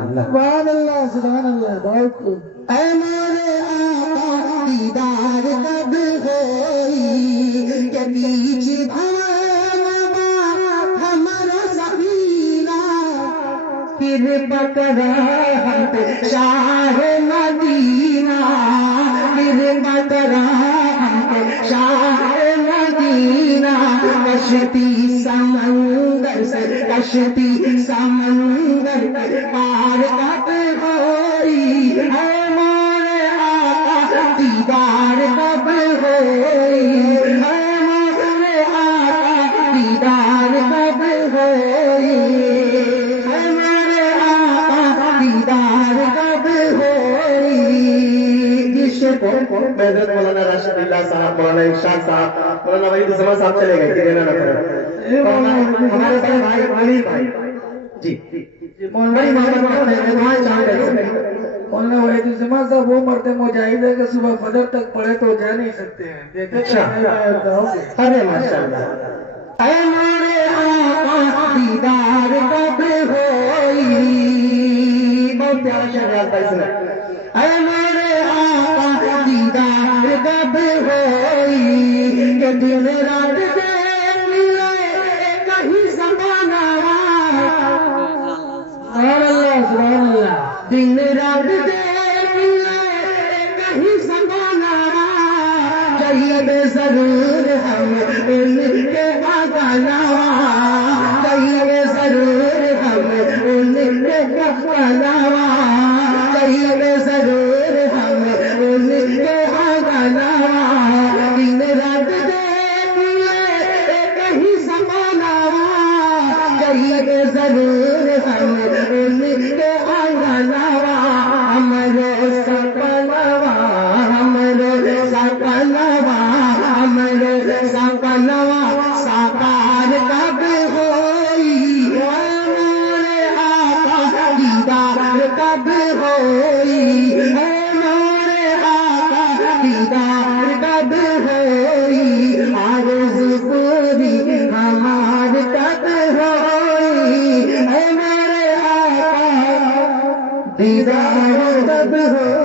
سبحان اللہ بہت خوب. اے میرے آقا دیدار کب ہوئی کہ بیچ بھاوا ہمارا سفینہ پھر پکڑا ہم پہ شاہ مدینہ پھر پکڑا ہم پہ شاہ مدینہ کشتی سمندر سے کشتی سمندر پار کب ہوئی اے میرے آقا دیدار کب ہوئی اے میرے آقا دیدار کب ہوئی اے میرے آقا دیدار کب ہوئی. جس کو حضرت مولانا راشد اللہ صاحب مولانا ارشاد صاحب مولانا وحید الزمان صاحب چلے گئے دینا نہ پڑے ہمارے بڑے بھائی عامر بھائی جی بڑی محبت مولانا وحید الزمان صاحب وہ مرد مجاہد ہے کہ صبح فجر تک پڑھے تو جا نہیں سکتے ہیں. دیکھیں ارے ماشاءاللہ. اے میرے آقا دیدار کب ہوئی بہت پیارا شعر یاد تھا اس میں. اے میرے آقا دیدار کب ہوئی کہ دن رات دیکھ لے کہیں زمانہ سبحان اللہ دن رات دیکھ لے کہیں زمانہ چاہیے ضرور ہم ان کے آگانا چاہیے ضرور ہم ان کے آگانا چاہیے ضرور ہم ان کے آگانا دن رات دیکھ لے کہیں زمانہ چاہیے ضرور ہم ان کے آگانا ہمارے سپنوا ہمارے سپنوا ہمارے سپنوا ساکار کب ہوئی ہمارے آقا دیدار کب ہوئی ہمارے آقا دیدار کب ہوئی عارض پوری ہمار کب ہوئی ہمارے آقا دیدار کب ہوئی.